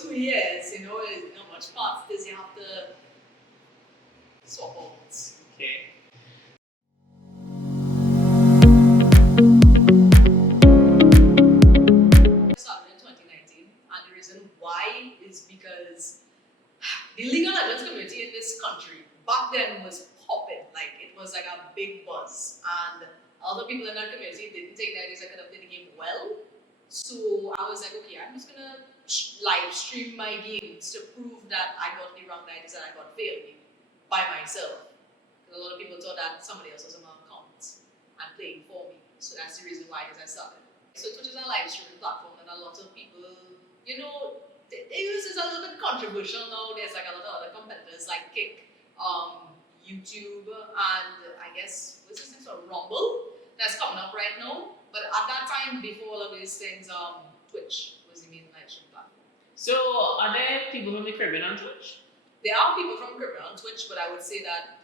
2 years, you know, much past this, you have to swap out. Okay. I started in 2019, and the reason why is because the legal agents community in this country back then was popping. Like, it was like a big buzz, and a lot of people in that community didn't take the ideas I could have played the game well. So I was like, okay, I'm just gonna live stream my games to prove that I got the wrong ideas and I got failed by myself. Because a lot of people thought that somebody else was on my account and playing for me. So that's the reason why I started. So Twitch is a live streaming platform that a lot of people, you know, this is a little bit controversial now. There's like a lot of other competitors like Kick, YouTube, and I guess what's this thing called Rumble that's coming up right now. But at that time, before all of these things, Twitch was the main live stream platform. So, are there people from the Caribbean on Twitch? There are people from Caribbean on Twitch, but I would say that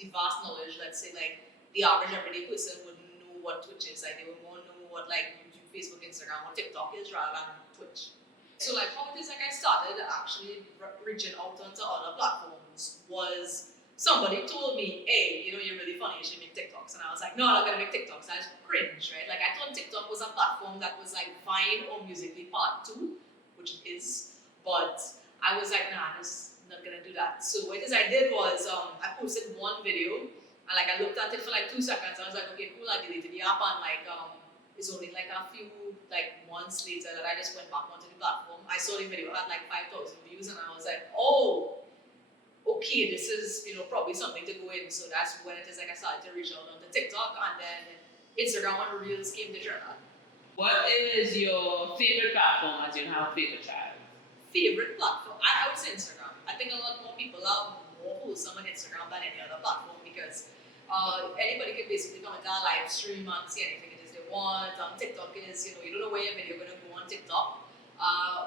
the vast knowledge, let's say like the average everyday person wouldn't know what Twitch is. Like they would more know what like YouTube, Facebook, Instagram, or TikTok is rather than Twitch. So like how it is like I started actually reaching out onto other platforms was somebody told me, hey, you know, you're really funny, you should make TikToks. And I was like, no, I'm not gonna make TikToks. I just cringe, right? Like I thought TikTok was a platform that was like Vine or Musical.ly Part 2, which it is, but I was like, nah, I'm just not gonna do that. So what it is I did was I posted one video and like I looked at it for like 2 seconds. I was like, okay, cool, I deleted the app, and like it's only like a few like months later that I just went back onto the platform. I saw the video had like 5,000 views, and I was like, oh, okay, this is, you know, probably something to go in. So that's when it is like I started to reach out onto TikTok, and then Instagram and Reels came to Trinidad. What is your favorite platform as you have a favorite child? Favorite platform? I would say Instagram. I think a lot more people are more wholesome on Instagram than any other platform because anybody can basically come into a live stream and see anything it is they want. TikTok is, you know, you don't know where your video is going to go on TikTok.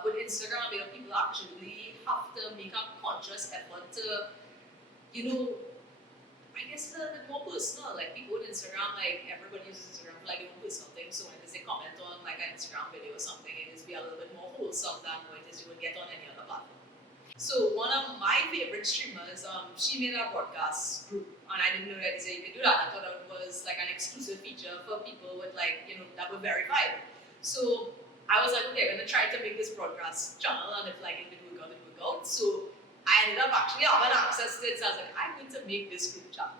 With Instagram, you know, people actually have to make a conscious effort to, you know, I guess a little bit more personal. Like people with Instagram, like everybody uses Instagram for like personal things. So when they comment on like an Instagram video or something, it is be a little bit more wholesome than what it is you would get on any other platform. So one of my favorite streamers, she made a broadcast group, and I didn't know that you could do that. I thought it was like an exclusive feature for people with like, you know, that were verified. So I was like, okay, I'm gonna try to make this broadcast channel, and if like it would work out, it would work out. So I ended up actually having access to it. So I was like, I'm going to make this group chat.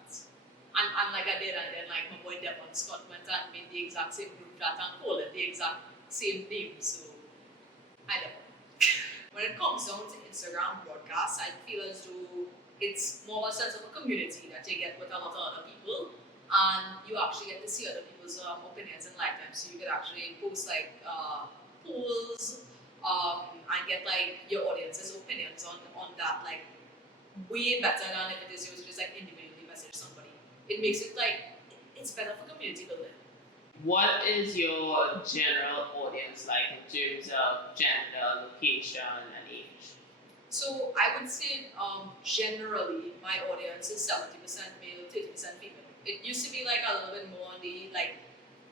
And like I did, and then like my boy Devon Scott went and made the exact same group chat and called it the exact same name. So I don't know. When it comes down to Instagram broadcasts, I feel as though it's more a sense of a community that you get with a lot of other people, and you actually get to see other people's opinions in lifetime. So you could actually post like polls and get like your audience's opinions on that like way better than if it is you just like individually message somebody. It makes it like it's better for community building. What is your general audience like in terms of gender, location, and age? So I would say generally my audience is 70% male, 30% female. It used to be like a little bit more on the like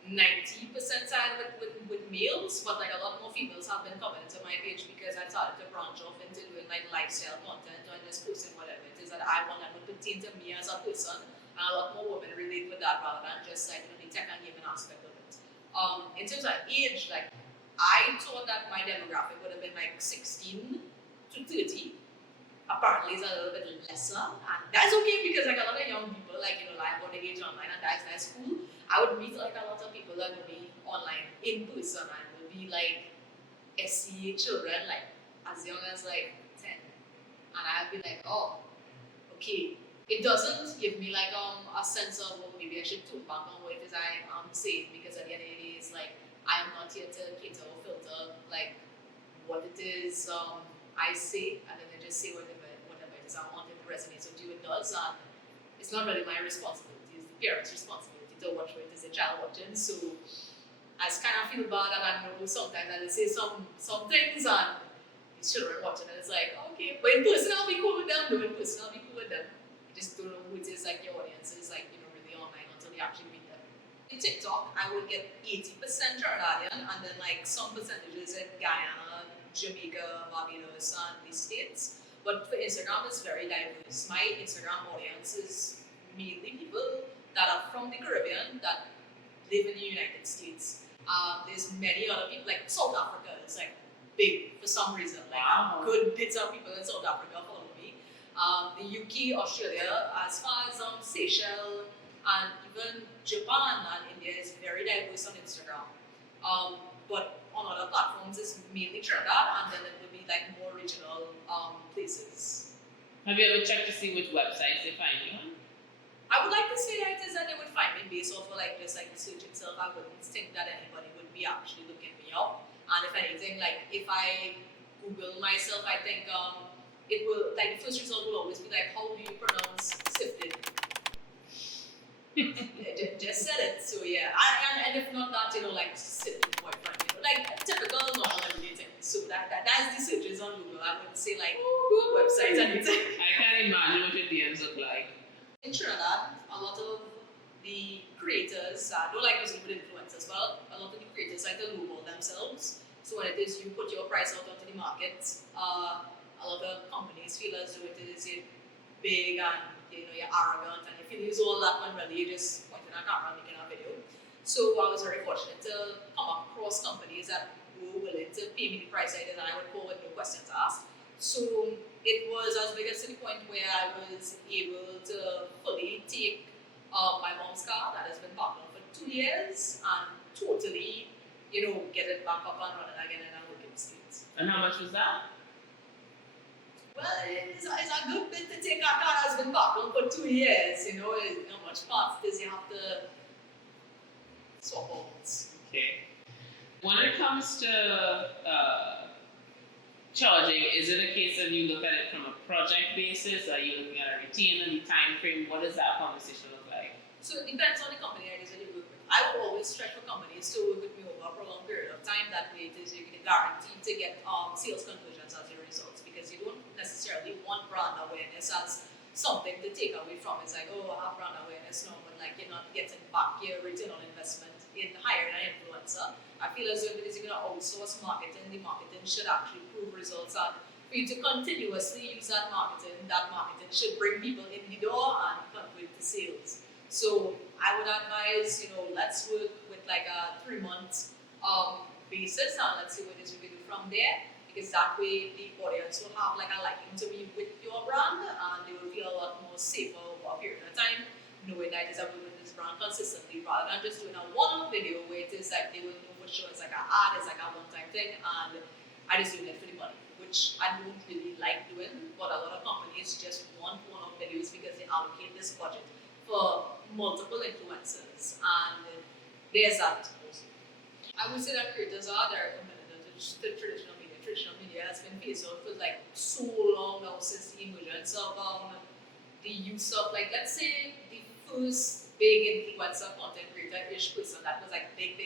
90% side with males, but like a lot more females have been coming into my page because I started to branch off into doing like lifestyle content or just posting whatever it is that I want that would pertain to me as a person, and a lot more women relate with that rather than just like, you know, the tech and gaming aspect of it. In terms of age, like I thought that my demographic would have been like 16 to 30. Apparently it's a little bit lesser, and that's okay because like a lot of young people, like, you know, like want to engage online, and that's cool. I would meet like a lot of people that would be online in person and would be like SCA children, like as young as like 10, and I'd be like, oh, okay. It doesn't give me like a sense of, well, maybe I should tune back on what it is I am saying, because at the end of the day, it's like I am not here to cater or filter like what it is I say, and then I just say whatever it is I want. If it resonates with you, it does, and it's not really my responsibility. It's the parents' responsibility to watch what it is the child watching. So I just kind of feel bad that I know sometimes I say some things and these children watching, and it's like, okay, but in person I'll be cool with them. No, in person I'll be cool with them. I just don't know who it is, like your audience is, like, you know, really online until you actually meet them. In TikTok, I would get 80% Trinidadian and then like some percentages in Guyana, Jamaica, Barbados, and the States. But for Instagram, it's very diverse. My Instagram audience is mainly people that are from the Caribbean that live in the United States. There's many other people, like South Africa is like big for some reason. Like Wow. good bits of people in South Africa follow me. The UK, Australia, as far as Seychelles, and even Japan and India is very diverse on Instagram. But on other platforms, it's mainly Trinidad, and then it will be like more regional places. Have you ever checked to see which websites they find you on? I would like to say it is that they would find me based off of like just like the search itself. I wouldn't think that anybody would be actually looking me up. And if anything, like if I Google myself, I think it will like the first result will always be like, how do you pronounce Syphifted? Just said it. So yeah, and if not that, like Syphifted boyfriend, like typical normal everyday thing. So that's the searches on Google. I wouldn't say like websites and anything. I can't imagine what your DMs look like. In Trinidad, a lot of the creators, I don't like using with influencers, but a lot of the creators like to lowball themselves. So when it is you put your price out onto the market, a lot of companies feel as though it is big and you're arrogant, and if you use all that when really you're just pointing at camera and making a video. So I was very fortunate to come across companies that were willing to pay me the price I did, and I would call with no questions asked. So it was as big as to the point where I was able to fully take my mom's car that has been parked on for 2 years and totally, get it back up and running again in a working state. And how much was that? Well, it's a good bit to take a car that's been parked on for 2 years, how much parts does you have to swap out. Okay. When it comes to charging, is it a case of you look at it from a project basis? Are you looking at a routine and the time frame? What does that conversation look like? So it depends on the company that is that you work with. I will always try for companies to work with me over a prolonged period of time. That way, it is you can guarantee to get sales conversions as your results, because you don't necessarily want brand awareness as something to take away from. It's like, oh, I have brand awareness now, but like you're not getting back your return on investment in hiring an influencer. I feel as though if it is going to outsource marketing, the marketing should actually prove results, and for you to continuously use that marketing should bring people in the door and convert to sales. So I would advise, let's work with like a 3-month basis, and let's see what it is we can do from there, because that way the audience will have like a liking to be with your brand, and they will feel a lot more safer over a period of time, knowing that it is a with this brand consistently, rather than just doing a one-off video where it is like they will know for sure it's like an ad, it's like a one-time thing, and I just doing it for the money, which I don't really like doing. But a lot of companies just want one-off videos because they allocate this budget for multiple influencers, and there's that also. I would say that creators are direct competitors to traditional media. Traditional media has been phased out for like so long now, since the emergence of the use of, like, let's say the first big influencer content creator-ish person that was like big.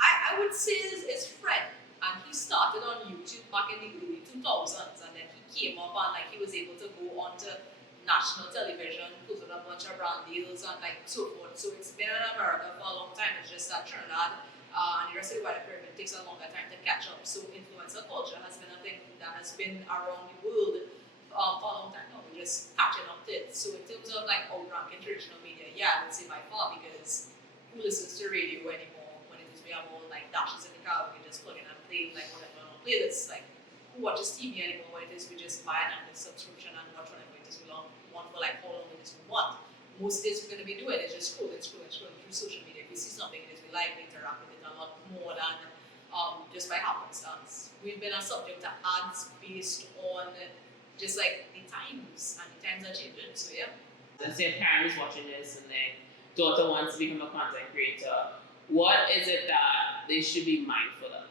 I would say is Fred, and he started on YouTube back in the early 2000s, and then he came up and like he was able to go on to national television, close with a bunch of brand deals and like so forth. So it's been in America for a long time. It's just that Trinidad and the rest of the wider Caribbean takes a longer time to catch up. So influencer culture has been a thing that has been around the world for a long time now. We're just catching up to it. So in terms of like outranking traditional media, yeah, I would say by far, because who listens to radio anymore when it is we have all like dashes in the car, we can just plug in and play like whatever on playlists. Like who watches TV anymore when it is we just buy an annual subscription and watch whatever it is we want for like how long it is we want. Most days we're going to be doing is just scrolling through social media. If we see something it is we like, we interact with it a lot more than just by happenstance. We've been a subject to ads based on just like the times, and the times are changing. So yeah. Let's say a parent is watching this and their daughter wants to become a content creator. What is it that they should be mindful of?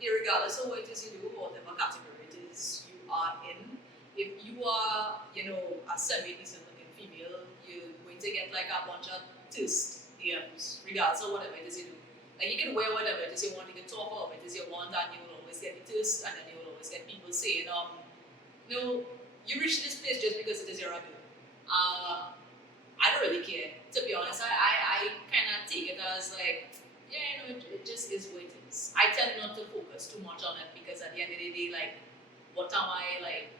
Regardless of what it is you do, whatever category it is you are in, if you are, a semi-decent looking female, you're going to get like a bunch of thirst DMs, regardless of whatever it is you do. Like you can wear whatever it is you want, you can talk whatever it is you want, and you will always get the thirst, and then you will always get people saying, you reached this place just because it is your idea. I don't really care. To be honest, I kind of take it as like, Yeah, it just is what it is. I tend not to focus too much on it because at the end of the day, like, what am I like?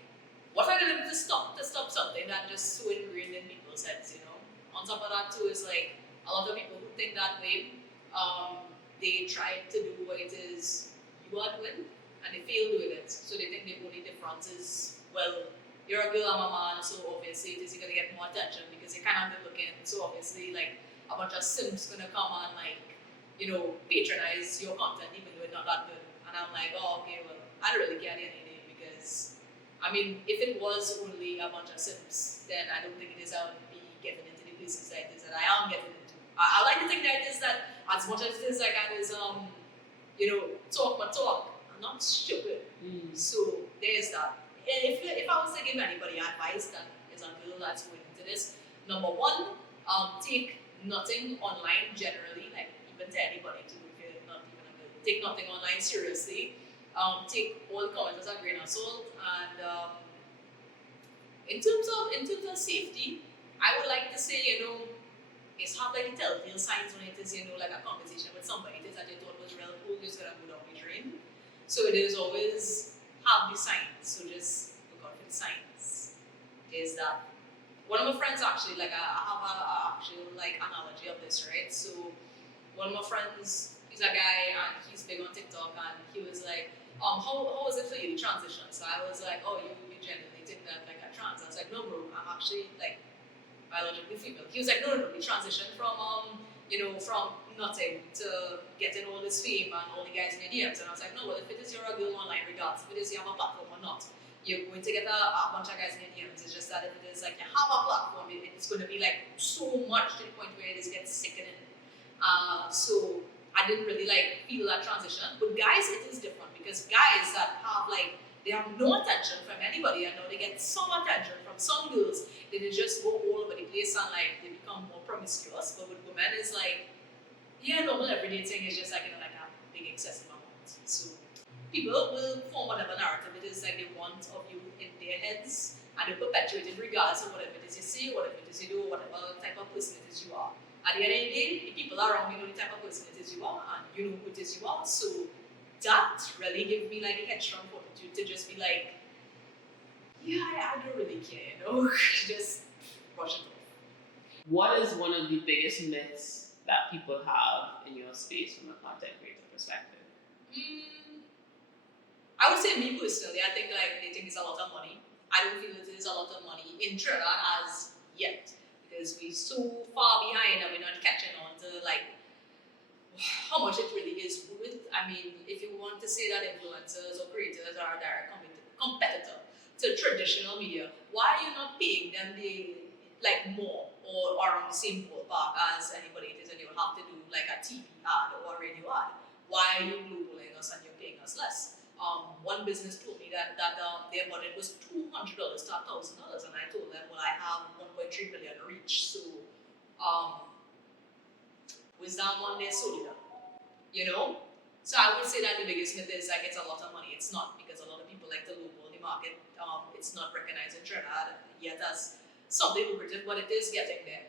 What am I gonna do to stop something that just so ingrained in people's heads? On top of that too is like a lot of people who think that way. They try to do what it is you are doing, and they fail doing it. So they think the only difference is, well, you're a girl, I'm a man, so obviously it is you're gonna get more attention because you're kind of good looking. So obviously, like, a bunch of simps gonna come and like patronize your content even though it's not that good. And I'm like, oh, okay, well, I don't really care at the end of the day because, I mean, if it was only a bunch of simps, then I don't think it is I would be getting into the places that it is that I am getting into. I like to think that it is that as much as it is like I is, talk but talk, I'm not stupid. So there's that. And if I was to give anybody advice that is a girl that's going into this, number one, take nothing online generally, like even to anybody to if you're not even a girl. Take nothing online seriously. Take all comments as a grain of salt, and in terms of safety, I would like to say it's have like the telltale signs when it is like a conversation with somebody it is that you thought was real cool just gonna go down the drain. So it is always have the signs. So just look out for the signs. Is that one of my friends actually like I have a actual like analogy of this, right? So one of my friends, he's a guy and he's big on TikTok, and he was like, how was it for you, the transition? So I was like, oh, you genuinely think that like a trans? I was like, no, bro, I'm actually like biologically female. He was like, no, the transition from from nothing to getting all this fame and all the guys in your DMs. And I was like, no, well, if it is you're a girl online, regardless if it is you have a platform or not, you're going to get a bunch of guys in your DMs. It's just that if it is like you have a platform, it's going to be like so much to the point where it just gets sickening. So I didn't really like feel that transition. But guys, it is different because guys that have like they have no attention from anybody, and now they get some attention from some girls. They just go all over the place and like they become more promiscuous. But with women, it's like normal everyday thing is just like like a big excessive amount. So people will form whatever narrative it is like they want of you in their heads, and they perpetuate it regardless of whatever it is you say, whatever it is you do, whatever type of person it is you are. At the end of the day, the people around you know the type of person it is you are, and you know who it is you are. So that really gave me like a headstrong fortitude to just be like, I don't really care, just brush it off. What is one of the biggest myths that people have in your space from a content creator perspective? I would say me personally, I think like they think it's a lot of money. I don't feel it is a lot of money in Trinidad as yet because we're so far behind and we're not catching on to like how much it really is worth. I mean, if you want to say that influencers or creators are a direct competitor to traditional media, why are you not paying them the like more or around the same ballpark as anybody it is, and you have to do like a TV ad or a radio ad? Why are you globalizing us and you're paying us less? One business told me that their budget was $200 to $1,000, and I told them, well, I have 1.3 million reach, so wisdom on their solida, So I would say that the biggest myth is like it's a lot of money. It's not, because a lot of people like to lowball the market. It's not recognized in Trinidad yet as something lucrative, but it is getting there.